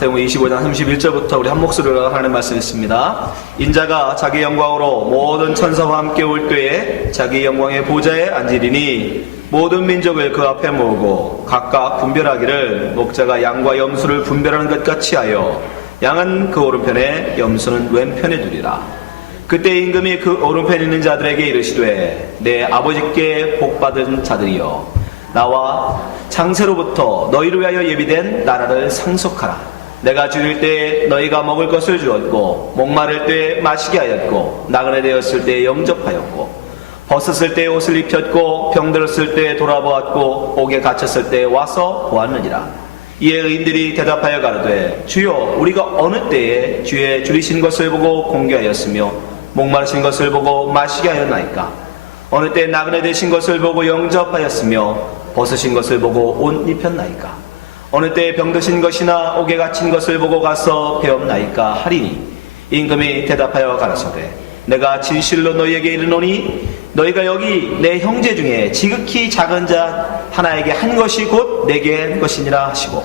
마태복음 25장 31절부터 우리 한 목소리로 하나님 말씀 있습니다. 인자가 자기 영광으로 모든 천사와 함께 올 때에 자기 영광의 보좌에 앉으리니 모든 민족을 그 앞에 모으고 각각 분별하기를 목자가 양과 염소를 분별하는 것 같이 하여 양은 그 오른편에 염소는 왼편에 두리라. 그때 임금이 그 오른편에 있는 자들에게 이르시되 내 아버지께 복받은 자들이여 나와 창세로부터 너희를 위하여 예비된 나라를 상속하라. 내가 줄일 때 너희가 먹을 것을 주었고 목마를 때 마시게 하였고 나그네 되었을 때 영접하였고 벗었을 때 옷을 입혔고 병들었을 때 돌아보았고 옥에 갇혔을 때 와서 보았느니라. 이에 의인들이 대답하여 가로되 주여 우리가 어느 때에 주의 줄이신 것을 보고 공개하였으며 목마르신 것을 보고 마시게 하였나이까. 어느 때 나그네 되신 것을 보고 영접하였으며 벗으신 것을 보고 옷 입혔나이까. 어느 때 병드신 것이나 옥에 갇힌 것을 보고 가서 배웠나이까 하리니 임금이 대답하여 가라사대 내가 진실로 너희에게 이르노니 너희가 여기 내 형제 중에 지극히 작은 자 하나에게 한 것이 곧 내게 한 것이니라 하시고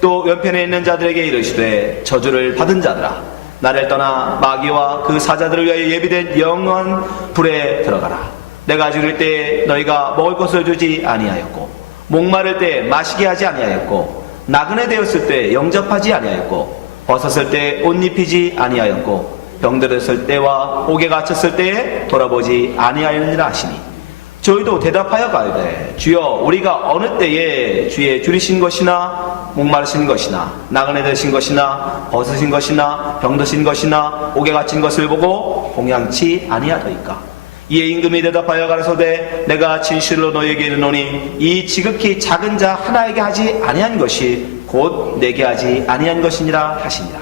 또 왼편에 있는 자들에게 이르시되 저주를 받은 자들아 나를 떠나 마귀와 그 사자들을 위하여 예비된 영원 불에 들어가라. 내가 줄일 때 너희가 먹을 것을 주지 아니하였고 목마를 때 마시게 하지 아니하였고 나그네 되었을 때 영접하지 아니하였고 벗었을 때 옷 입히지 아니하였고 병들었을 때와 옥에 갇혔을 때에 돌아보지 아니하였느니라 하시니 저희도 대답하여 가로되 주여 우리가 어느 때에 주의 줄이신 것이나 목마르신 것이나 나그네 되신 것이나 벗으신 것이나 병드신 것이나 옥에 갇힌 것을 보고 공양치 아니하더이까. 이에 임금이 대답하여 가라사대 내가 진실로 너희에게 이르노니 이 지극히 작은 자 하나에게 하지 아니한 것이 곧 내게 하지 아니한 것이니라 하시니라.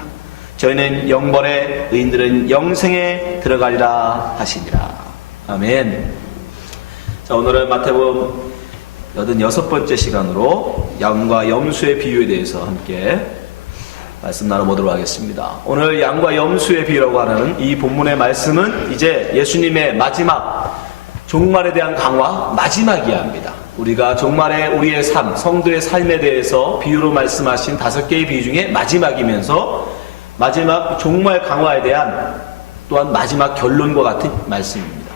저희는 영벌에 의인들은 영생에 들어가리라 하시니라. 아멘. 자, 오늘은 마태복음 86번째 시간으로 양과 염소의 비유에 대해서 함께 말씀 나눠보도록 하겠습니다. 오늘 양과 염소의 비유라고 하는 이 본문의 말씀은 이제 예수님의 마지막 종말에 대한 강화 마지막 이야기입니다. 우리가 종말의 우리의 삶, 성도의 삶에 대해서 비유로 말씀하신 5개의 비유 중에 마지막이면서 마지막 종말 강화에 대한 또한 마지막 결론과 같은 말씀입니다.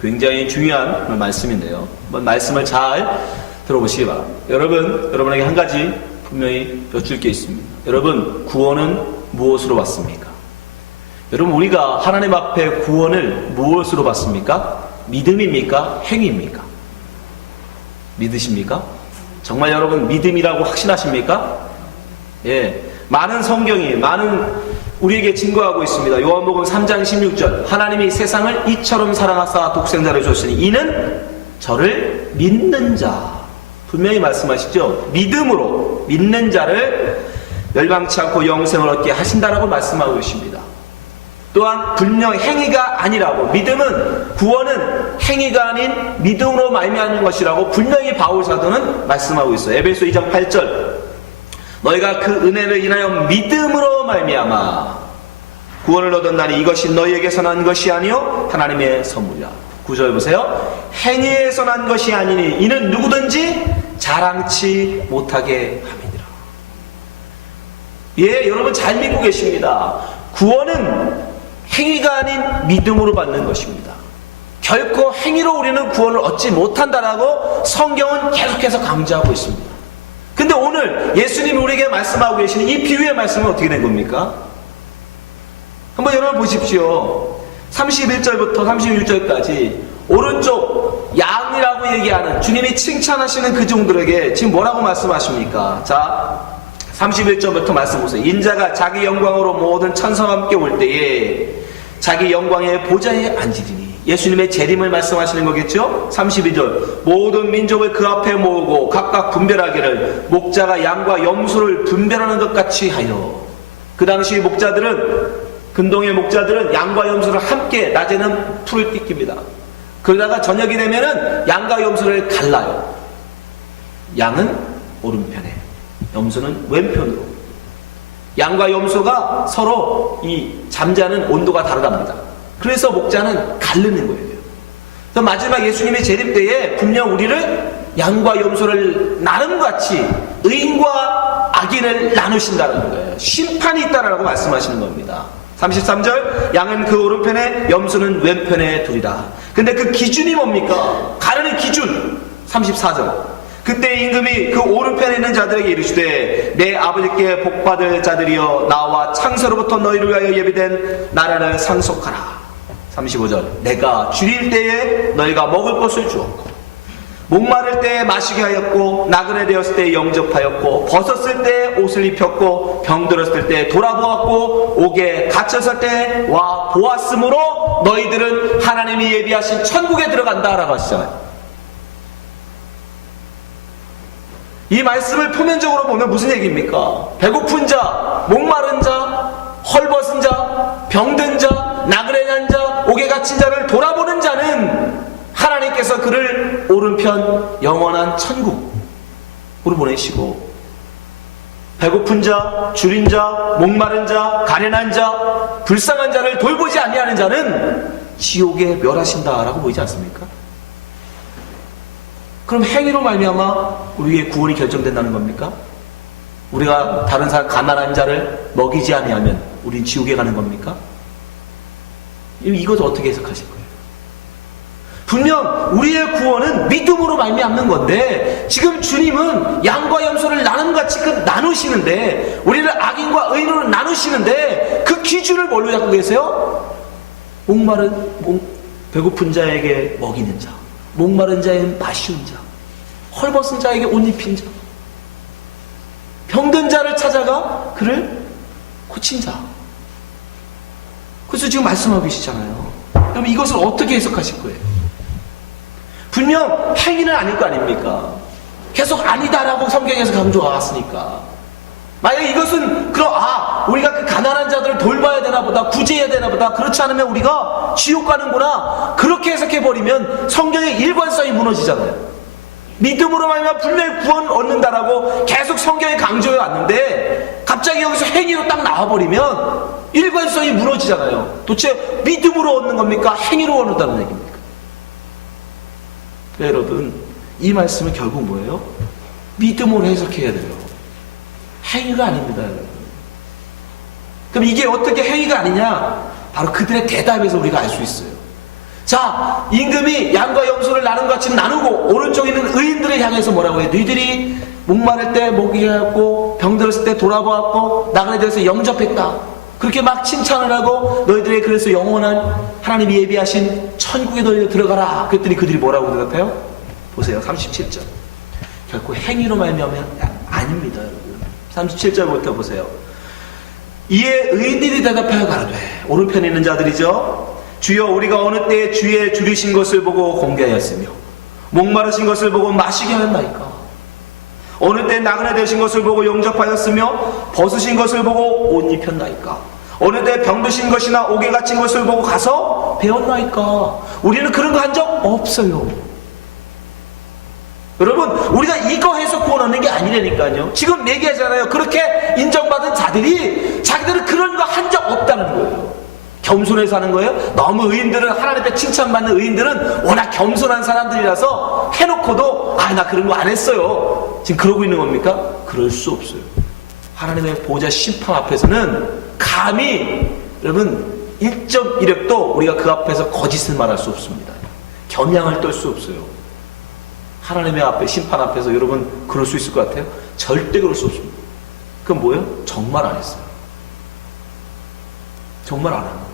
굉장히 중요한 말씀인데요. 한번 말씀을 잘 들어보시기 바랍니다. 여러분에게 한 가지 분명히 여쭐 게 있습니다. 여러분, 구원은 무엇으로 받습니까? 여러분, 우리가 하나님 앞에 구원을 무엇으로 받습니까? 믿음입니까? 행위입니까? 믿으십니까? 정말 여러분 믿음이라고 확신하십니까? 예, 많은 성경이 우리에게 증거하고 있습니다. 요한복음 3장 16절 하나님이 세상을 이처럼 사랑하사 독생자를 줬으니 이는 저를 믿는 자 분명히 말씀하시죠. 믿음으로 믿는 자를 멸망치 않고 영생을 얻게 하신다라고 말씀하고 계십니다. 또한 분명 행위가 아니라고 믿음은 구원은 행위가 아닌 믿음으로 말미암는 것이라고 분명히 바울 사도는 말씀하고 있어요. 에베소 2장 8절 너희가 그 은혜를 인하여 믿음으로 말미암아 구원을 얻었나니 이것이 너희에게서 난 것이 아니요 하나님의 선물이라. 9절 보세요. 행위에서 난 것이 아니니 이는 누구든지 자랑치 못하게 함이니라. 예, 여러분 잘 믿고 계십니다. 구원은 행위가 아닌 믿음으로 받는 것입니다. 결코 행위로 우리는 구원을 얻지 못한다라고 성경은 계속해서 강조하고 있습니다. 근데 오늘 예수님이 우리에게 말씀하고 계시는 이 비유의 말씀은 어떻게 된 겁니까? 한번 여러분 보십시오. 31절부터 36절까지 오른쪽 양이라고 얘기하는 주님이 칭찬하시는 그 종들에게 지금 뭐라고 말씀하십니까? 자, 31절부터 말씀 보세요. 인자가 자기 영광으로 모든 천사와 함께 올 때에 자기 영광의 보좌에 앉으리니 예수님의 재림을 말씀하시는 거겠죠? 32절 모든 민족을 그 앞에 모으고 각각 분별하기를 목자가 양과 염소를 분별하는 것 같이 하여. 그 당시 목자들은 근동의 목자들은 양과 염소를 함께 낮에는 풀을 띠깁니다. 그러다가 저녁이 되면은 양과 염소를 갈라요. 양은 오른편에 염소는 왼편으로. 양과 염소가 서로 이 잠자는 온도가 다르답니다. 그래서 목자는 가르는 거예요. 그래서 마지막 예수님의 재림 때에 분명 우리를 양과 염소를 나름같이 의인과 악인 악인을 나누신다는 거예요. 심판이 있다라고 말씀하시는 겁니다. 33절, 양은 그 오른편에 염소는 왼편에 두리라. 근데 그 기준이 뭡니까? 가르는 기준. 34절, 그때 임금이 그 오른편에 있는 자들에게 이르시되 내 아버지께 복받을 자들이여 나와 창세로부터 너희를 위하여 예비된 나라를 상속하라. 35절, 내가 줄일 때에 너희가 먹을 것을 주었고 목마를 때에 마시게 하였고 나그네 되었을 때에 영접하였고 벗었을 때 옷을 입혔고 병들었을 때 돌아보았고 옥에 갇혔을 때 와 보았으므로 너희들은 하나님이 예비하신 천국에 들어간다 라고 하시잖아요. 이 말씀을 표면적으로 보면 무슨 얘기입니까? 배고픈 자, 목마른 자, 헐벗은 자, 병든 자, 나그네 난 자, 옥에 갇힌 자를 돌아보는 자는 하나님께서 그를 오른편 영원한 천국으로 보내시고, 배고픈 자, 줄인 자, 목마른 자, 가련한 자, 불쌍한 자를 돌보지 아니하는 자는 지옥에 멸하신다라고 보이지 않습니까? 그럼 행위로 말미암아 우리의 구원이 결정된다는 겁니까? 우리가 다른 사람 가난한 자를 먹이지 아니하면 우린 지옥에 가는 겁니까? 이것 어떻게 해석하실 거예요? 분명 우리의 구원은 믿음으로 말미암는 건데, 지금 주님은 양과 염소를 나눔같이 나누시는데, 우리를 악인과 의인으로 나누시는데 그 기준을 뭘로 잡고 계세요? 배고픈 자에게 먹이는 자, 목마른 자에게 마시는 자, 헐벗은 자에게 옷 입힌 자, 병든 자를 찾아가 그를 고친 자. 그래서 지금 말씀하고 계시잖아요. 그럼 이것을 어떻게 해석하실 거예요? 분명 행위는 아닐 거 아닙니까? 계속 아니다라고 성경에서 강조가 왔으니까. 만약에 이것은 우리가 그 가난한 자들을 돌봐야 되나 보다, 구제해야 되나 보다, 그렇지 않으면 우리가 지옥 가는구나, 그렇게 해석해버리면 성경의 일관성이 무너지잖아요. 믿음으로 말미암아 분명히 구원 얻는다라고 계속 성경에 강조해 왔는데 갑자기 여기서 행위로 딱 나와버리면 일관성이 무너지잖아요. 도대체 믿음으로 얻는 겁니까? 행위로 얻는다는 얘기입니까? 여러분, 이 말씀은 결국 뭐예요? 믿음으로 해석해야 돼요. 행위가 아닙니다, 여러분. 그럼 이게 어떻게 행위가 아니냐? 바로 그들의 대답에서 우리가 알 수 있어요. 자, 임금이 양과 염소를 나눈 것 같이 나누고 오른쪽에 있는 의인들을 향해서 뭐라고 해요? 너희들이 목마를 때 먹이게 하였고 병들었을 때 돌아보았고 나그네 되어서 영접했다. 그렇게 막 칭찬을 하고 너희들의 그래서 영원한 하나님이 예비하신 천국에 너희들 들어가라. 그랬더니 그들이 뭐라고 대답해요? 보세요, 37절. 결코 행위로 말미암으면 아닙니다, 여러분. 37절부터 보세요. 이에 의인들이 대답하여 가라되, 오른편에 있는 자들이죠. 주여, 우리가 어느 때에 주의 줄이신 것을 보고 공개하였으며 목마르신 것을 보고 마시게 하였나이까? 어느 때 나그네 되신 것을 보고 영접하였으며 벗으신 것을 보고 옷 입혔나이까? 어느 때 병드신 것이나 옥에 갇힌 것을 보고 가서 배웠나이까? 우리는 그런 거 한 적 없어요. 여러분, 우리가 이거 해서 구원 얻는 게 아니라니까요. 지금 얘기하잖아요. 그렇게 인정받은 자들이 자기들은 그런 거 한 적 없다는 거예요. 겸손해서 하는 거예요? 너무 의인들은, 하나님께 칭찬받는 의인들은 워낙 겸손한 사람들이라서 해놓고도 나 그런 거 안 했어요, 지금 그러고 있는 겁니까? 그럴 수 없어요. 하나님의 보좌 심판 앞에서는 감히 여러분 1.1획도 우리가 그 앞에서 거짓을 말할 수 없습니다. 겸양을 떨 수 없어요. 하나님의 앞에, 심판 앞에서 여러분 그럴 수 있을 것 같아요? 절대 그럴 수 없습니다. 그건 뭐예요? 정말 안 했어요. 정말 안 한 거예요.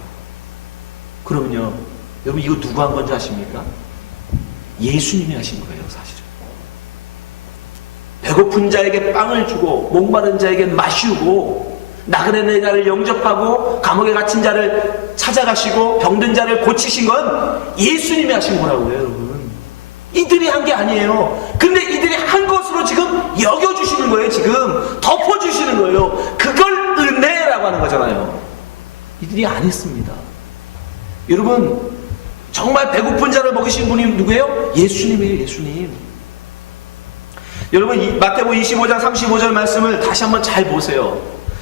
그러면요, 여러분 이거 누가 한 건지 아십니까? 예수님이 하신 거예요, 사실은. 배고픈 자에게 빵을 주고 목마른 자에게 마시우고 나그네 자를 영접하고 감옥에 갇힌 자를 찾아가시고 병든 자를 고치신 건 예수님이 하신 거라고요, 여러분. 이들이 한 게 아니에요. 근데 이들이 한 것으로 지금 여겨주시는 거예요. 지금 덮어주시는 거예요. 그걸 은혜라고 하는 거잖아요. 이들이 안 했습니다. 여러분, 정말 배고픈 자를 먹이신 분이 누구예요? 예수님이에요, 예수님. 여러분, 마태복음 25장 35절 말씀을 다시 한번 잘 보세요.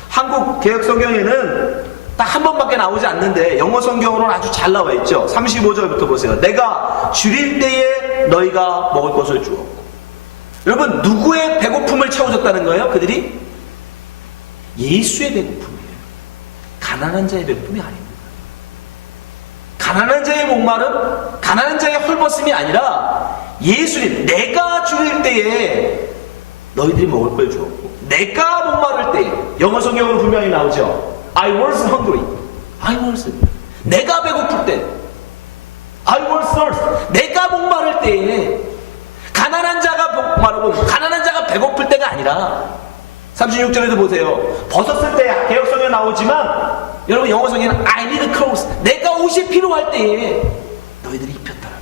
한국 개역 성경에는 딱 한 번밖에 나오지 않는데 영어 성경으로는 아주 잘 나와 있죠. 35절부터 보세요. 내가 줄일 때에 너희가 먹을 것을 주었고. 여러분, 누구의 배고픔을 채워줬다는 거예요? 그들이 예수의 배고픔이에요. 가난한 자의 배고픔이 아닙니다. 가난한 자의 목마름, 가난한 자의 헐벗음이 아니라 예수님, 내가 죽을 때에 너희들이 먹을 걸 주었고, 내가 목마를 때에, 영어 성경으로 분명히 나오죠. I was hungry. I was. 내가 배고플 때, I was thirst. 내가 목마를 때에, 가난한 자가 목마르고 가난한 자가 배고플 때가 아니라, 36절에도 보세요. 벗었을 때 개혁성에 나오지만 여러분 영어 성경에는 I need clothes. 내가 옷이 필요할 때에 너희들이 입혔다라는 거예요.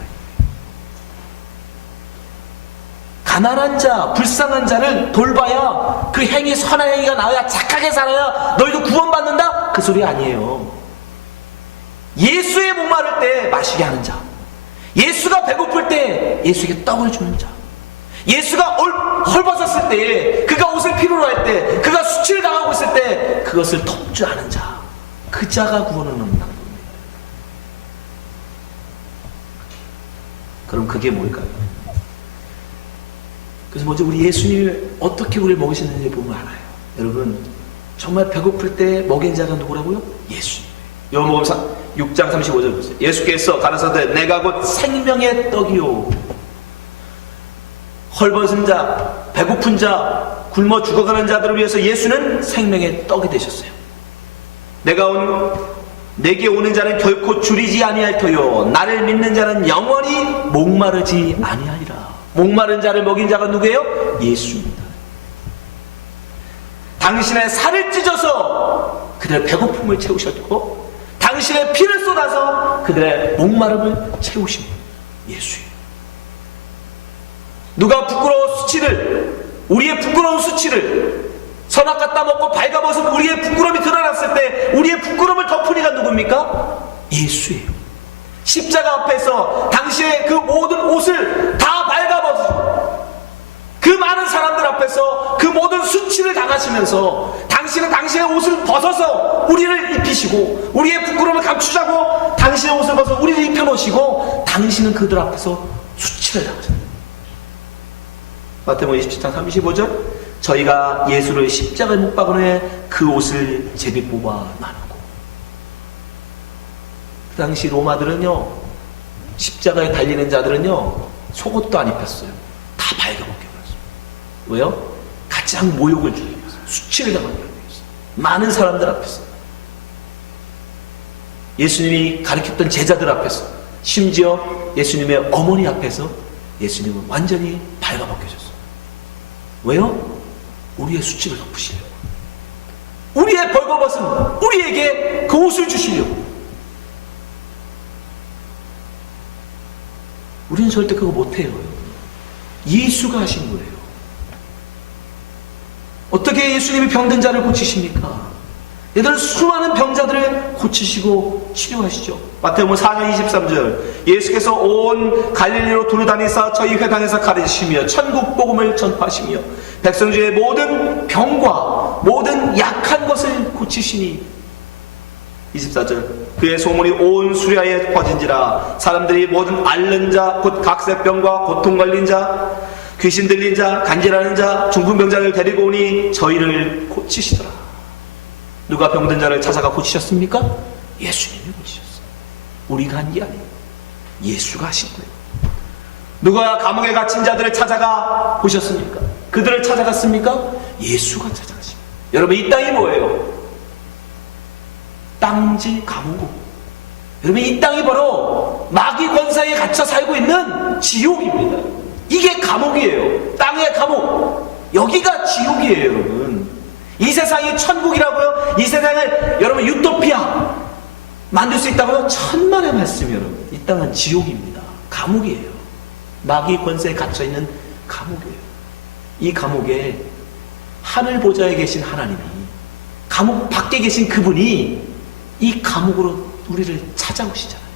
가난한 자, 불쌍한 자를 돌봐야 그 행위 선한 행위가 나와야 착하게 살아야 너희도 구원받는다? 그 소리 아니에요. 예수의 목마를 때 마시게 하는 자, 예수가 배고플 때 예수에게 떡을 주는 자, 예수가 헐벗었을 때, 그가 옷을 필요로 할 때, 그가 수치를 당하고 있을 때 그것을 덮주하는 자, 그 자가 구원을 얻는다는 겁니다. 그럼 그게 뭘까요? 그래서 먼저 우리 예수님이 어떻게 우리를 먹이시는지 보면 알아요. 여러분, 정말 배고플 때 먹인 자가 누구라고요? 예수님. 요한복음 6장 35절 보세요. 예수께서 가라사대 내가 곧 생명의 떡이요, 헐벗은 자, 배고픈 자, 굶어 죽어가는 자들을 위해서 예수는 생명의 떡이 되셨어요. 내게 오는 자는 결코 줄이지 아니할 터요, 나를 믿는 자는 영원히 목마르지 아니하리라. 목마른 자를 먹인 자가 누구예요? 예수입니다. 당신의 살을 찢어서 그들의 배고픔을 채우셨고, 당신의 피를 쏟아서 그들의 목마름을 채우신 예수예요. 누가 우리의 부끄러운 수치를 선악 갖다 먹고 발가벗은 우리의 부끄러움이 드러났을 때 우리의 부끄러움을 덮은 이가 누굽니까? 예수예요. 십자가 앞에서 당시의 그 모든 옷을 다 발가벗으시고 그 많은 사람들 앞에서 그 모든 수치를 당하시면서 당신은 당신의 옷을 벗어서 우리를 입히시고, 우리의 부끄러움을 감추자고 당신의 옷을 벗어 우리를 입혀놓으시고, 당신은 그들 앞에서 수치를 당하셨습니다. 마태복음 27장 35절, 저희가 예수를 십자가에 못 박은 후에 그 옷을 제비 뽑아 나누고. 그 당시 로마들은요, 십자가에 달리는 자들은요 속옷도 안 입혔어요. 다 발가벗게 입었어요. 왜요? 가장 모욕을 주기 위해서, 수치를 당하기 위해서, 많은 사람들 앞에서, 예수님이 가르쳤던 제자들 앞에서, 심지어 예수님의 어머니 앞에서 예수님은 완전히 발가벗겨졌어요. 왜요? 우리의 수치를 덮으시려고, 우리의 벌거벗은 우리에게 그 옷을 주시려고. 우리는 절대 그거 못해요. 예수가 하신 거예요. 어떻게 예수님이 병든 자를 고치십니까? 얘들 수많은 병자들을 고치시고 치료하시죠. 마태복음 4장 23절, 예수께서 온 갈릴리로 두루다니사 저희 회당에서 가르치시며 천국 복음을 전파하시며 백성 중의 모든 병과 모든 약한 것을 고치시니. 24절, 그의 소문이 온 수리아에 퍼진지라 사람들이 모든 앓는 자, 곧 각색병과 고통 걸린 자, 귀신 들린 자, 간질하는 자, 중풍병자를 데리고 오니 저희를 고치시더라. 누가 병든 자를 찾아가 고치셨습니까? 예수님이 고치셨어요. 우리가 한 게 아니에요. 예수가 하신 거예요. 누가 감옥에 갇힌 자들을 찾아가 보셨습니까? 그들을 찾아갔습니까? 예수가 찾아가십니다. 여러분, 이 땅이 뭐예요? 땅지 감옥이고, 여러분, 이 땅이 바로 마귀 권세에 갇혀 살고 있는 지옥입니다. 이게 감옥이에요. 땅의 감옥. 여기가 지옥이에요, 여러분. 이 세상이 천국이라고요? 이 세상을 여러분 유토피아 만들 수 있다고요? 천만의 말씀. 여러분, 이 땅은 지옥입니다. 감옥이에요. 마귀 권세에 갇혀있는 감옥이에요. 이 감옥에 하늘 보좌에 계신 하나님이, 감옥 밖에 계신 그분이 이 감옥으로 우리를 찾아오시잖아요.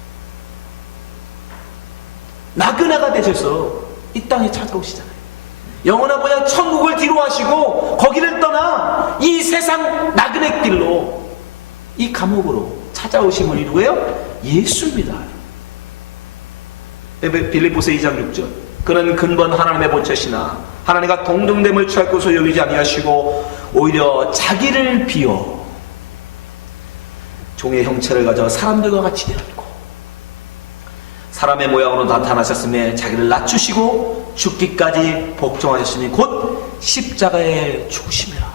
나그네가 되셔서 이 땅에 찾아오시잖아요. 영원한 고향 천국을 뒤로 하시고 거기를 떠나 이 세상 나그네 길로 이 감옥으로 찾아오신 분이 누구예요? 예수입니다. 빌립보서 2장 6절, 그는 근본 하나님의 본체시나 하나님과 동등됨을 취할 것으로 여기지 아니하시고 오히려 자기를 비워 종의 형체를 가져 사람들과 같이 되었고 사람의 모양으로 나타나셨음에 자기를 낮추시고 죽기까지 복종하셨으니 곧 십자가에 죽으심이라.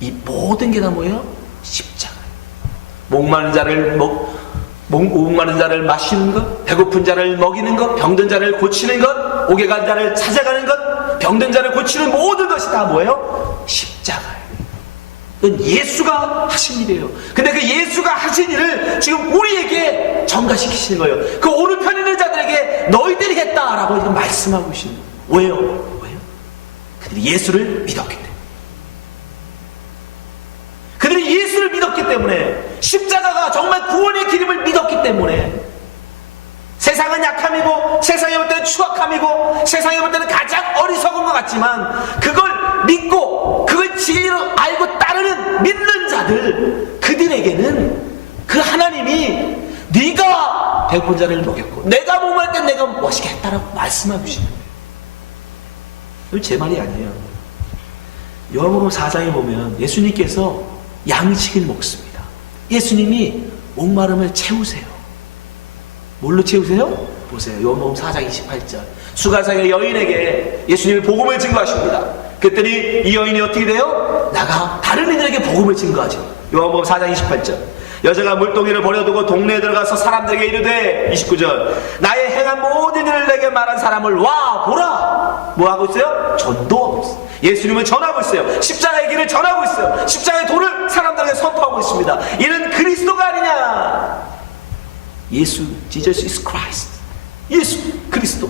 이 모든 게 다 뭐예요? 십자가. 목마른 자를 마시는 것, 배고픈 자를 먹이는 것, 병든 자를 고치는 것, 옥에 간 자를 찾아가는 것, 병든 자를 고치는 모든 것이 다 뭐예요? 십자가예요. 그건 예수가 하신 일이에요. 근데 그 예수가 하신 일을 지금 우리에게 전가시키시는 거예요. 그 오른편 있는 자들에게 너희들이 했다라고 지금 말씀하고 계시는 거예요. 왜요? 그들이 예수를 믿었기 때문에. 그들이 예수를 믿었기 때문에, 십자가가 정말 구원의 기름을 믿었기 때문에, 세상은 약함이고 세상에 볼 때는 추악함이고 세상에 볼 때는 가장 어리석은 것 같지만 그걸 믿고 그걸 진리로 알고 따르는 믿는 자들, 그들에게는 그 하나님이 네가 배고픈 자를 먹였고 내가 목마를 때 내가 멋있게 했다라고 말씀하고 계시는 거예요. 이건 제 말이 아니에요. 요한복음 4장에 보면 예수님께서 양식을 먹습니다. 예수님이 목마름을 채우세요. 뭘로 채우세요? 보세요. 요한복음 4장 28절. 수가사의 여인에게 예수님이 복음을 증거하십니다. 그랬더니 이 여인이 어떻게 돼요? 나가 다른 이들에게 복음을 증거하죠. 요한복음 4장 28절. 여자가 물동이를 버려두고 동네에 들어가서 사람들에게 이르되 29절. 나의 행한 모든 일을 내게 말한 사람을 와 보라. 뭐 하고 있어요? 전도하고 있어요. 예수님을 전하고 있어요. 십자가의 길을 전하고 있어요. 십자가의 도를 사람들에게 선포하고 있습니다. 이는 그리스도가 아니냐. 예수, Jesus is Christ. 예수, 그리스도.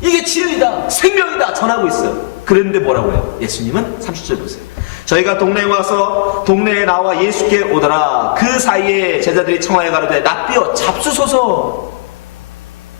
이게 진리다, 생명이다 전하고 있어요. 그런데 뭐라고 해요? 예수님은 30절 보세요. 저희가 동네에 와서 동네에 나와 예수께 오더라. 그 사이에 제자들이 청하여 가로되 낯비어 잡수소서.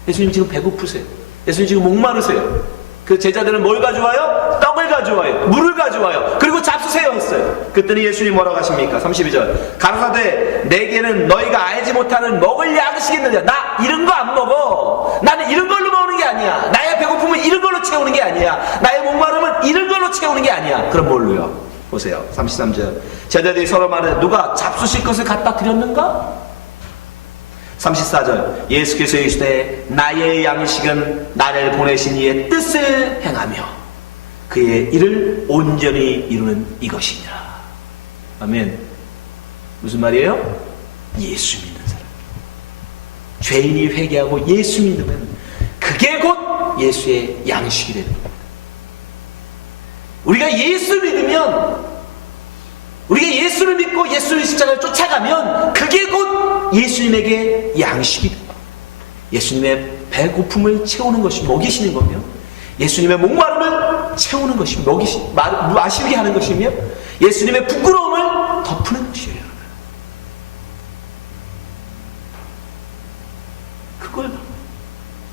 예수님 지금 배고프세요. 예수님 지금 목마르세요. 그 제자들은 뭘 가져와요? 떡을 가져와요. 물을 가져와요. 그리고 잡수세요 했어요. 그랬더니 예수님이 뭐라고 하십니까? 32절. 가로사대 내게는 너희가 알지 못하는 먹을 양식이 있느냐. 나 이런 거 안 먹어. 나는 이런 걸로 먹는 게 아니야. 나의 배고픔은 이런 걸로 채우는 게 아니야. 나의 목마름은 이런 걸로 채우는 게 아니야. 그럼 뭘로요? 보세요. 33절. 제자들이 서로 말해 누가 잡수실 것을 갖다 드렸는가? 34절. 예수께서 이르시되 나의 양식은 나를 보내신 이의 뜻을 행하며 그의 일을 온전히 이루는 이것이니라. 아멘. 무슨 말이에요? 예수 믿는 사람. 죄인이 회개하고 예수 믿으면 그게 곧 예수의 양식이 되는 겁니다. 우리가 예수 믿으면, 우리가 예수를 믿고 예수의 십자가를 쫓아가면 그게 곧 예수님에게 양식이 됩니다. 예수님의 배고픔을 채우는 것이 먹이시는 거며 예수님의 목마름을 채우는 것이 마시게 하는 것이며 예수님의 부끄러움을 덮는 것이에요.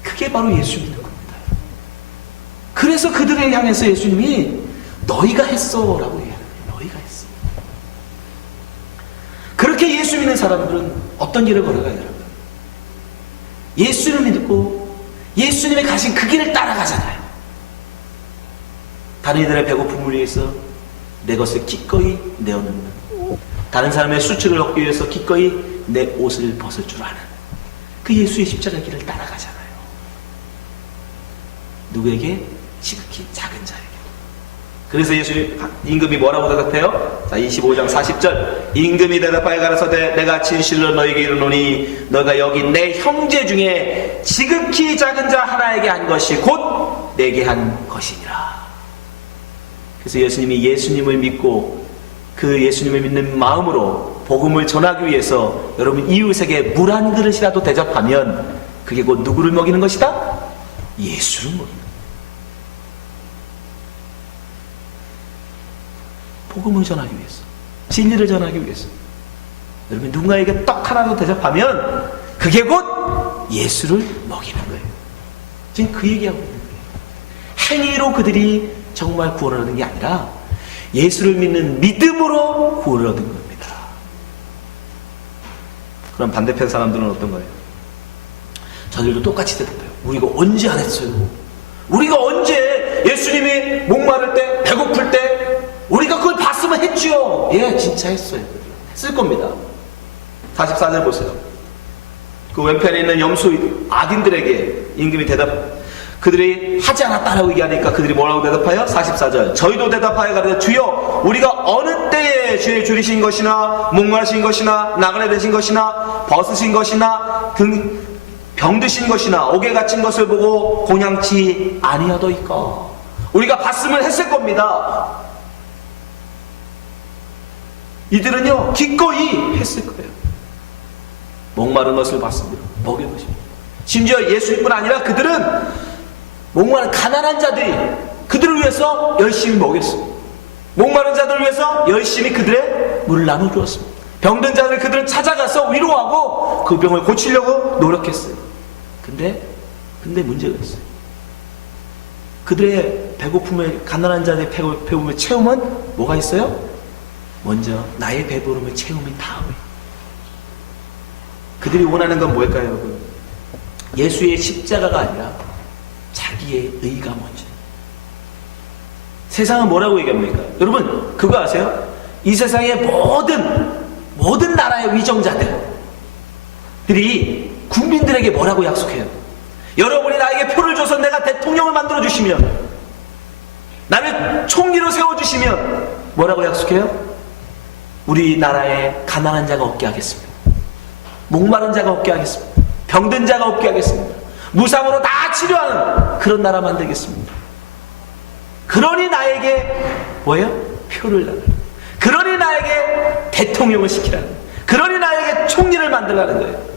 그게 바로 예수 믿는 겁니다. 그래서 그들을 향해서 예수님이 너희가 했어 라고 얘기하는 거예요. 너희가 했어. 그렇게 예수 믿는 사람들은 어떤 길을 걸어가요, 여러분? 예수를 믿고 예수님이 가신 그 길을 따라가잖아요. 다른 이들의 배고픔을 위해서 내 것을 기꺼이 내어놓는, 다른 사람의 수치를 얻기 위해서 기꺼이 내 옷을 벗을 줄 아는 그 예수의 십자가 길을 따라가잖아요. 누구에게? 지극히 작은 자에게. 그래서 예수 임금이 뭐라고 대답해요? 자, 25장 40절. 임금이 대답하여 가라사대 내가 진실로 너에게 이르노니 너가 여기 내 형제 중에 지극히 작은 자 하나에게 한 것이 곧 내게 한 것이니라. 그래서 예수님이 예수님을 믿고 그 예수님을 믿는 마음으로 복음을 전하기 위해서 여러분 이웃에게 물 한 그릇이라도 대접하면 그게 곧 누구를 먹이는 것이다? 예수를 먹이는 것이다. 복음을 전하기 위해서, 진리를 전하기 위해서 여러분 누군가에게 떡 하나도 대접하면 그게 곧 예수를 먹이는 거예요. 지금 그 얘기하고 있는 거예요. 행위로 그들이 정말 구원을 얻는 게 아니라 예수를 믿는 믿음으로 구원을 얻은 겁니다. 그럼 반대편 사람들은 어떤 거예요? 저들도 똑같이 대답해요. 우리가 언제 안 했어요? 우리가 언제 예수님이 목마를 때, 배고플 때 우리가 그걸 봤으면 했죠. 예, 진짜 했어요. 했을 겁니다. 44절 보세요. 그 왼편에 있는 염소 악인들에게 임금이 그들이 하지 않았다라고 얘기하니까 그들이 뭐라고 대답하여? 44절. 저희도 대답하여 가르쳐 주여 우리가 어느 때에 주의 줄이신 것이나 목마르신 것이나 나그네 되신 것이나 벗으신 것이나 병드신 것이나 옥에 갇힌 것을 보고 곤양치 아니하더이까. 우리가 봤으면 했을 겁니다. 이들은요 기꺼이 했을 거예요. 목마른 것을 봤습니다. 먹일 것입니다. 심지어 예수님뿐 아니라 그들은 목마른 가난한 자들이 그들을 위해서 열심히 먹였습니다. 목마른 자들을 위해서 열심히 그들의 물을 나눠주었습니다. 병든 자들 그들은 찾아가서 위로하고 그 병을 고치려고 노력했어요. 근데 문제가 있어요. 그들의 배고픔을, 가난한 자들의 배고픔을 채우면 뭐가 있어요? 먼저 나의 배부름을 채우면 다음에. 그들이 원하는 건 뭘까요, 여러분? 예수의 십자가가 아니라 자기의 의가 먼저. 세상은 뭐라고 얘기합니까? 여러분 그거 아세요? 이 세상의 모든 나라의 위정자들이 국민들에게 뭐라고 약속해요? 여러분이 나에게 표를 줘서 내가 대통령을 만들어 주시면, 나를 총리로 세워주시면 뭐라고 약속해요? 우리나라에 가난한 자가 없게 하겠습니다. 목마른 자가 없게 하겠습니다. 병든 자가 없게 하겠습니다. 무상으로 다 치료하는 그런 나라 만들겠습니다. 그러니 나에게 뭐예요? 표를 달라는, 그러니 나에게 대통령을 시키라는, 그러니 나에게 총리를 만들라는 거예요.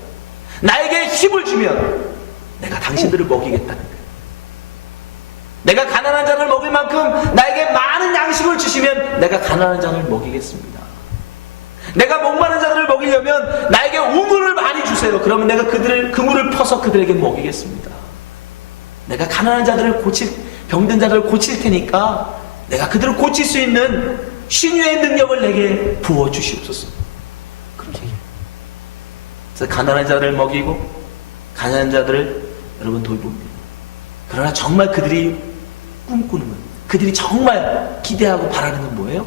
나에게 힘을 주면 내가 당신들을 먹이겠다는 거예요. 내가 가난한 자를 먹일 만큼 나에게 많은 양식을 주시면 내가 가난한 자를 먹이겠습니다. 내가 목마른 자들을 먹이려면 나에게 우물을 많이 주세요. 그러면 내가 그 물을 퍼서 그들에게 먹이겠습니다. 내가 가난한 자들을 병든 자들을 고칠 테니까 내가 그들을 고칠 수 있는 신유의 능력을 내게 부어주시옵소서. 그렇게 얘기해요. 그래서 가난한 자들을 먹이고 가난한 자들을 여러분 돌봅니다. 그러나 정말 그들이 꿈꾸는 건, 그들이 정말 기대하고 바라는 건 뭐예요?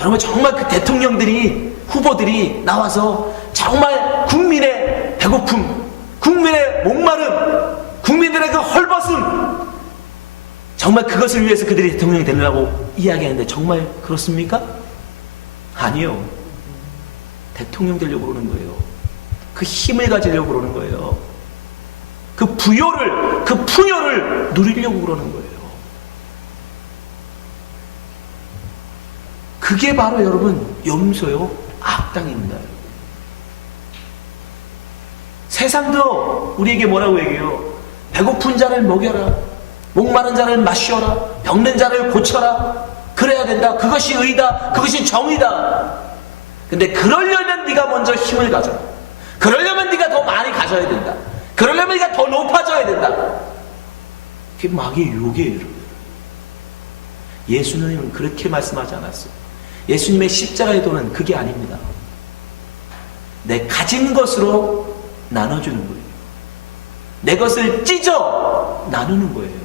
여러분 정말 그 대통령들이, 후보들이 나와서 정말 국민의 배고픔, 국민의 목마름, 국민들의 그 헐벗음, 정말 그것을 위해서 그들이 대통령이 되느라고 이야기하는데 정말 그렇습니까? 아니요. 대통령 되려고 그러는 거예요. 그 힘을 가지려고 그러는 거예요. 그 부요를, 그 풍요를 누리려고 그러는 거예요. 그게 바로 여러분 염소요 악당입니다. 세상도 우리에게 뭐라고 얘기해요? 배고픈 자를 먹여라, 목마른 자를 마셔라, 병든 자를 고쳐라, 그래야 된다, 그것이 의다, 그것이 정의다. 근데 그러려면 네가 먼저 힘을 가져, 그러려면 네가 더 많이 가져야 된다, 그러려면 네가 더 높아져야 된다. 그게 마귀의 유혹이에요. 예수님은 그렇게 말씀하지 않았어요. 예수님의 십자가의 도는 그게 아닙니다. 내 가진 것으로 나눠주는 거예요. 내 것을 찢어 나누는 거예요.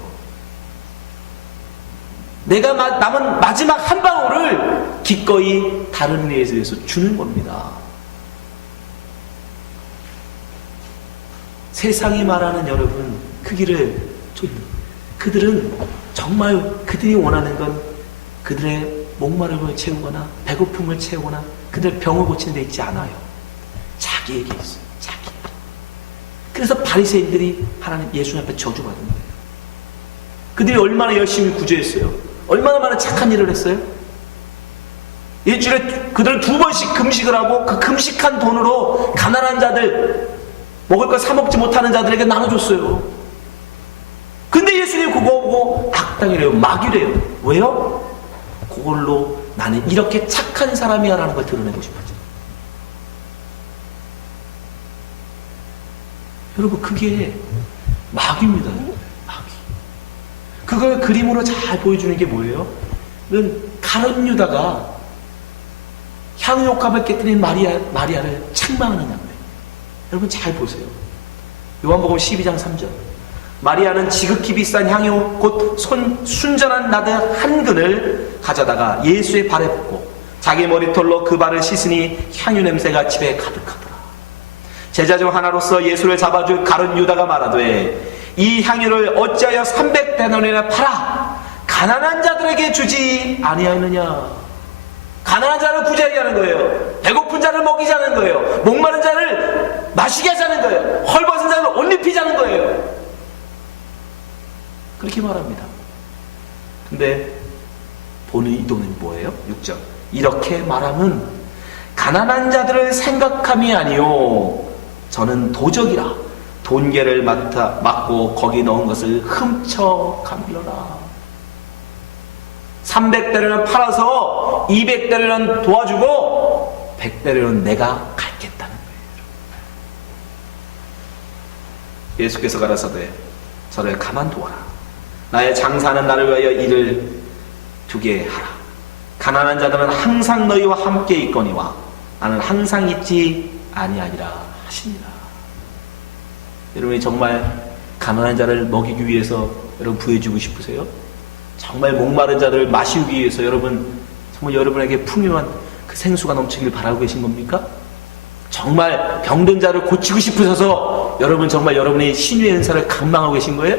내가 남은 마지막 한 방울을 기꺼이 다른 이에 대해서 주는 겁니다. 세상이 말하는 여러분 그 길을 그들은 정말 그들이 원하는 건 그들의 목마름을 채우거나 배고픔을 채우거나 그들 병을 고치는 데 있지 않아요. 자기에게 있어요. 자기에게. 그래서 바리새인들이 하나님 예수님 앞에 저주받은 거예요. 그들이 얼마나 열심히 구제했어요. 얼마나 많은 착한 일을 했어요. 일주일에 그들은 2번씩 금식을 하고 그 금식한 돈으로 가난한 자들, 먹을 걸 사 먹지 못하는 자들에게 나눠줬어요. 근데 예수님이 그거 보고 악당이래요. 마귀래요. 왜요? 그걸로 나는 이렇게 착한 사람이야 라는 걸 드러내고 싶었죠. 여러분 그게 마귀입니다. 마귀. 그걸 그림으로 잘 보여주는 게 뭐예요? 가룟 유다가 향유옥합을 깨뜨린 마리아를 책망하는 장면. 여러분 잘 보세요. 요한복음 12장 3절. 마리아는 지극히 비싼 향유 곧 순전한 나드 한 근을 가져다가 예수의 발에 붓고 자기 머리털로 그 발을 씻으니 향유 냄새가 집에 가득하더라. 제자 중 하나로서 예수를 잡아줄 가룟 유다가 말하되 이 향유를 어찌하여 300데나리온이나 팔아 가난한 자들에게 주지 아니하느냐. 가난한 자를 구제하게 하는 거예요. 배고픈 자를 먹이지 않는 거예요. 목마른 자를 마시게 하자는 거예요. 헐벗은 자를 옷 입히자는 거예요. 그렇게 말합니다. 근데 본의 의도는 뭐예요? 6절. 이렇게 말함은 가난한 자들을 생각함이 아니요 저는 도적이라 돈계를 막고 거기 넣은 것을 훔쳐 감기려라. 300데나리온 팔아서 200데나리온 도와주고 100데나리온 내가 갚겠다는 거예요. 예수께서 가라사대 저를 가만두어라. 나의 장사는 나를 위하여 일을 두게 하라. 가난한 자들은 항상 너희와 함께 있거니와 나는 항상 있지 아니하니라 하시니라. 여러분이 정말 가난한 자를 먹이기 위해서 여러분 부해주고 싶으세요? 정말 목마른 자들을 마시기 위해서 여러분 정말 여러분에게 풍요한 그 생수가 넘치길 바라고 계신 겁니까? 정말 병든 자를 고치고 싶으셔서 여러분 정말 여러분의 신유의 은사를 강망하고 계신 거예요?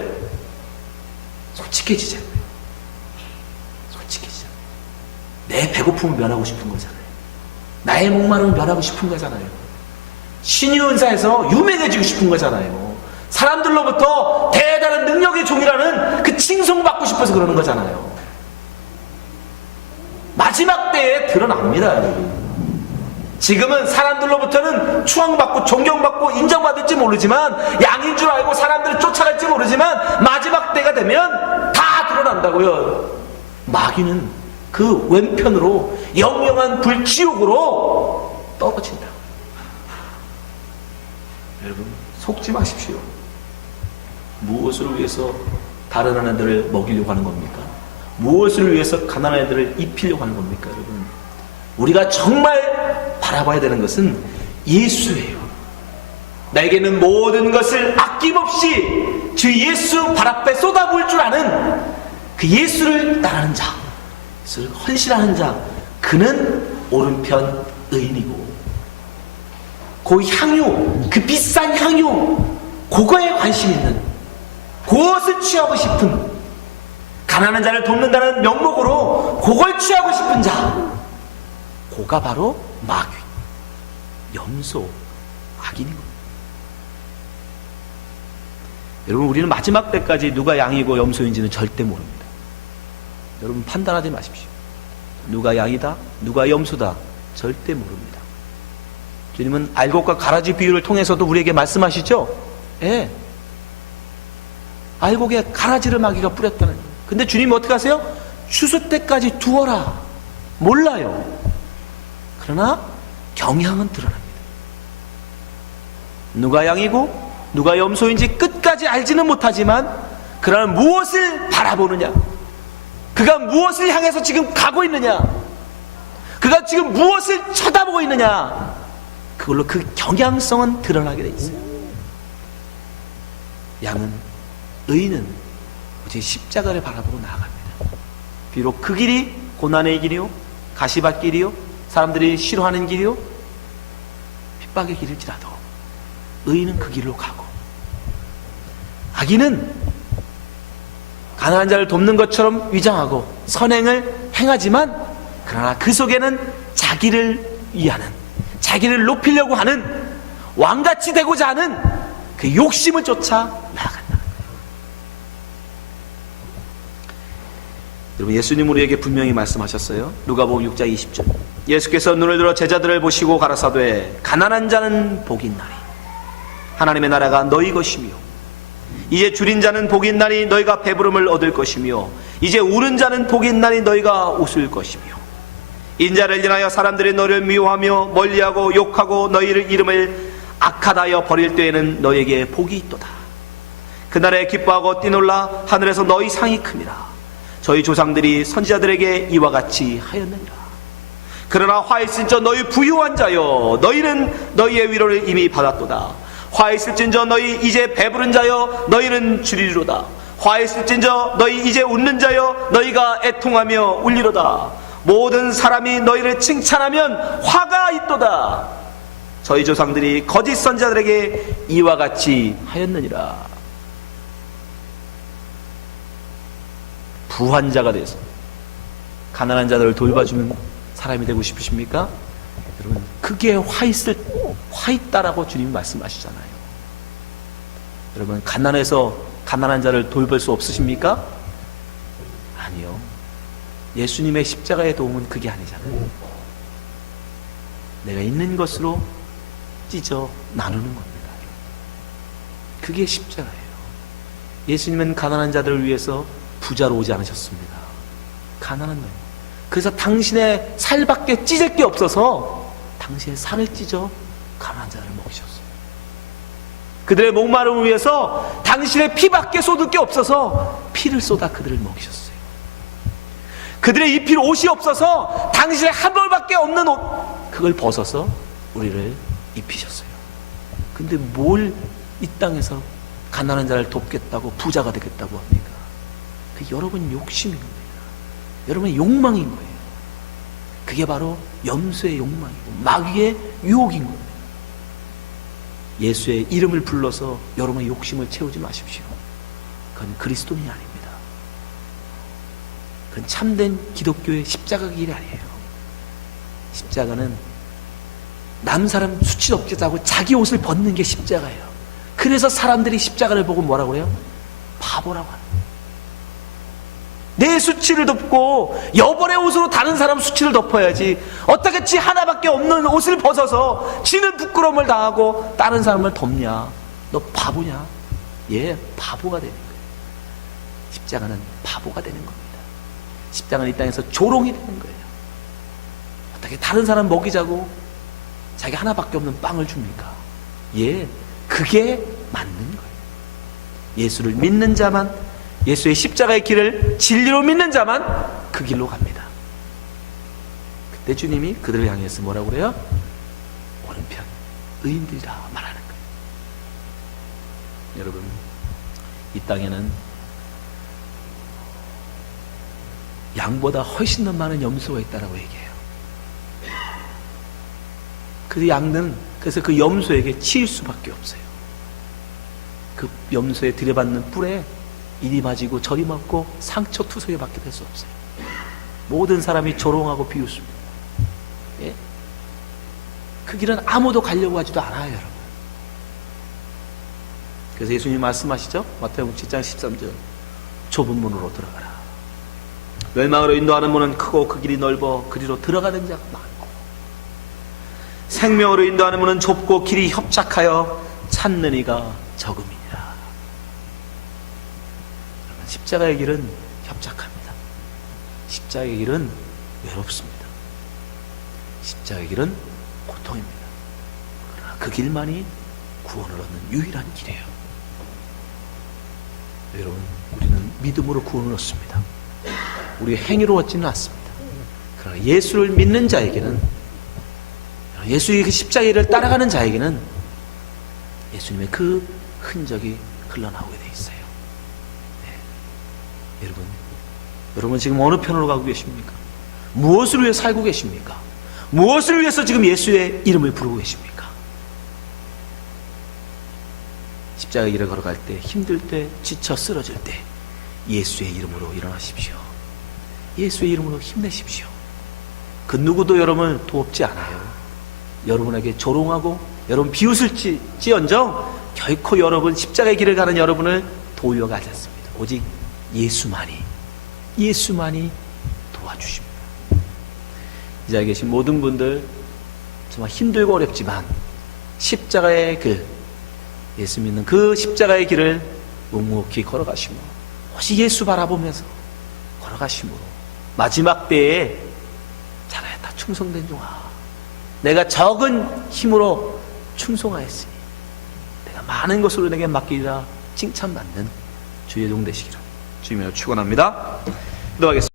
솔직해지자고요. 솔직해지자. 내 배고픔을 면하고 싶은 거잖아요. 나의 목마름을 면하고 싶은 거잖아요. 신유 은사에서 유명해지고 싶은 거잖아요. 사람들로부터 대단한 능력의 종이라는 그 칭송받고 싶어서 그러는 거잖아요. 마지막 때에 드러납니다, 여러분. 지금은 사람들로부터는 추앙받고 존경받고 인정받을지 모르지만 양인 줄 알고 사람들을 쫓아갈지 모르지만 마지막 때가 되면 다 드러난다고요. 마귀는 그 왼편으로 영영한 불지옥으로 떨어진다. 여러분 속지 마십시오. 무엇을 위해서 다른 아이들을 먹이려고 하는 겁니까? 무엇을 위해서 가난한 아이들을 입히려고 하는 겁니까? 여러분 우리가 정말 바라봐야 되는 것은 예수예요. 나에게는 모든 것을 아낌없이 주 예수 발 앞에 쏟아부을 줄 아는 그 예수를 따르는 자, 예수를 헌신하는 자, 그는 오른편 의인이고 그 향유, 그 비싼 향유, 그거에 관심 있는, 그것을 취하고 싶은, 가난한 자를 돕는다는 명목으로 그걸 취하고 싶은 자, 그가 바로 마귀, 염소, 악인이고. 여러분 우리는 마지막 때까지 누가 양이고 염소인지는 절대 모릅니다. 여러분 판단하지 마십시오. 누가 양이다, 누가 염소다, 절대 모릅니다. 주님은 알곡과 가라지 비유를 통해서도 우리에게 말씀하시죠. 예. 알곡에 가라지를 마귀가 뿌렸다는 거예요. 근데 주님이 어떻게 하세요? 추수 때까지 두어라. 몰라요. 그러나 경향은 드러납니다. 누가 양이고 누가 염소인지 끝까지 알지는 못하지만 그러나 무엇을 바라보느냐, 그가 무엇을 향해서 지금 가고 있느냐, 그가 지금 무엇을 쳐다보고 있느냐, 그걸로 그 경향성은 드러나게 돼 있어요. 양은, 의인은 오직 십자가를 바라보고 나아갑니다. 비록 그 길이 고난의 길이요, 가시밭 길이요, 사람들이 싫어하는 길이요, 핍박의 길일지라도 의인은 그 길로 가고, 악인은 가난한 자를 돕는 것처럼 위장하고 선행을 행하지만 그러나 그 속에는 자기를 위하는, 자기를 높이려고 하는, 왕같이 되고자 하는 그 욕심을 쫓아 나아간다. 여러분 예수님 우리에게 분명히 말씀하셨어요. 누가복음 6장 20절. 예수께서 눈을 들어 제자들을 보시고 가라사대 가난한 자는 복이 있나니 하나님의 나라가 너희 것이며 이제 줄인 자는 복이 있나니 너희가 배부름을 얻을 것이며 이제 우는 자는 복이 있나니 너희가 웃을 것이며 인자를 인하여 사람들이 너를 미워하며 멀리하고 욕하고 너희를 이름을 악하다여 버릴 때에는 너희에게 복이 있도다. 그날에 기뻐하고 뛰놀라 하늘에서 너희 상이 큽니다. 저희 조상들이 선지자들에게 이와 같이 하였느니라. 그러나 화 있은 자 너희 부유한 자여 너희는 너희의 위로를 이미 받았도다. 화 있을진저 너희 이제 배부른 자여 너희는 주리로다. 화 있을진저 너희 이제 웃는 자여 너희가 애통하며 울리로다. 모든 사람이 너희를 칭찬하면 화가 있도다. 저희 조상들이 거짓 선지자들에게 이와 같이 하였느니라. 부한 자가 돼서 가난한 자들을 돌봐주는 사람이 되고 싶으십니까? 여러분, 그게 화 있다라고 주님이 말씀하시잖아요. 여러분, 가난해서 가난한 자를 돌볼 수 없으십니까? 아니요. 예수님의 십자가의 도움은 그게 아니잖아요. 내가 있는 것으로 찢어 나누는 겁니다. 그게 십자가예요. 예수님은 가난한 자들을 위해서 부자로 오지 않으셨습니다. 가난한 놈. 그래서 당신의 살밖에 찢을 게 없어서 당신의 살을 찢어 가난한 자를 먹이셨어요. 그들의 목마름을 위해서 당신의 피밖에 쏟을 게 없어서 피를 쏟아 그들을 먹이셨어요. 그들의 입힐 옷이 없어서 당신의 한 벌밖에 없는 옷, 그걸 벗어서 우리를 입히셨어요. 근데 뭘 이 땅에서 가난한 자를 돕겠다고 부자가 되겠다고 합니까? 그 여러분 욕심인 겁니다. 여러분의 욕망인 거예요. 그게 바로 염소의 욕망이고 마귀의 유혹인 겁니다. 예수의 이름을 불러서 여러분의 욕심을 채우지 마십시오. 그건 그리스도인이 아닙니다. 그건 참된 기독교의 십자가 길이 아니에요. 십자가는 남 사람 수치 없겠다고 자기 옷을 벗는 게 십자가예요. 그래서 사람들이 십자가를 보고 뭐라고 그래요? 바보라고 하는 거예요. 내 수치를 덮고 여벌의 옷으로 다른 사람 수치를 덮어야지, 어떻게 지 하나밖에 없는 옷을 벗어서 지는 부끄러움을 당하고 다른 사람을 덮냐? 너 바보냐? 예, 바보가 되는 거예요. 십자가는 바보가 되는 겁니다. 십자가는 이 땅에서 조롱이 되는 거예요. 어떻게 다른 사람 먹이자고 자기 하나밖에 없는 빵을 줍니까? 예, 그게 맞는 거예요. 예수를 믿는 자만, 예수의 십자가의 길을 진리로 믿는 자만 그 길로 갑니다. 그때 주님이 그들을 향해서 뭐라고 그래요? 오른편 의인들이라 말하는 거예요. 여러분, 이 땅에는 양보다 훨씬 더 많은 염소가 있다라고 얘기해요. 그 양은 그래서 그 염소에게 치일 수밖에 없어요. 그 염소에 들여받는 뿔에 이리 맞이고 저리 맞고 상처 투성이 받게 될 수 없어요. 모든 사람이 조롱하고 비웃습니다. 예? 그 길은 아무도 가려고 하지도 않아요, 여러분. 그래서 예수님 말씀하시죠? 마태복음 7장 13절, 좁은 문으로 들어가라. 멸망으로 인도하는 문은 크고 그 길이 넓어 그리로 들어가는 자가 많고, 생명으로 인도하는 문은 좁고 길이 협착하여 찾는 이가 적음이니라. 십자가의 길은 협착합니다. 십자가의 길은 외롭습니다. 십자가의 길은 고통입니다. 그러나 그 길만이 구원을 얻는 유일한 길이에요. 여러분, 우리는 믿음으로 구원을 얻습니다. 우리 행위로 얻지는 않습니다. 그러나 예수를 믿는 자에게는, 예수의 그 십자가를 따라가는 자에게는 예수님의 그 흔적이 흘러나오게 돼 있어요. 네. 여러분 지금 어느 편으로 가고 계십니까? 무엇을 위해 살고 계십니까? 무엇을 위해서 지금 예수의 이름을 부르고 계십니까? 십자가 길을 걸어갈 때, 힘들 때, 지쳐 쓰러질 때 예수의 이름으로 일어나십시오. 예수의 이름으로 힘내십시오. 그 누구도 여러분을 돕지 않아요. 여러분에게 조롱하고 여러분 비웃을지언정 결코 여러분 십자가의 길을 가는 여러분을 도우려가지 않습니다. 오직 예수만이 도와주십니다. 이 자리에 계신 모든 분들 정말 힘들고 어렵지만 십자가의 길, 예수 믿는 그 십자가의 길을 묵묵히 걸어가시며 오직 예수 바라보면서 걸어가시므로 마지막 때에 잘하였다 충성된 종아, 내가 적은 힘으로 충성하였으니 내가 많은 것으로 내게 맡기리라 칭찬받는 주의 종 되시기를 주님으로 축원합니다. 기도하겠습니다.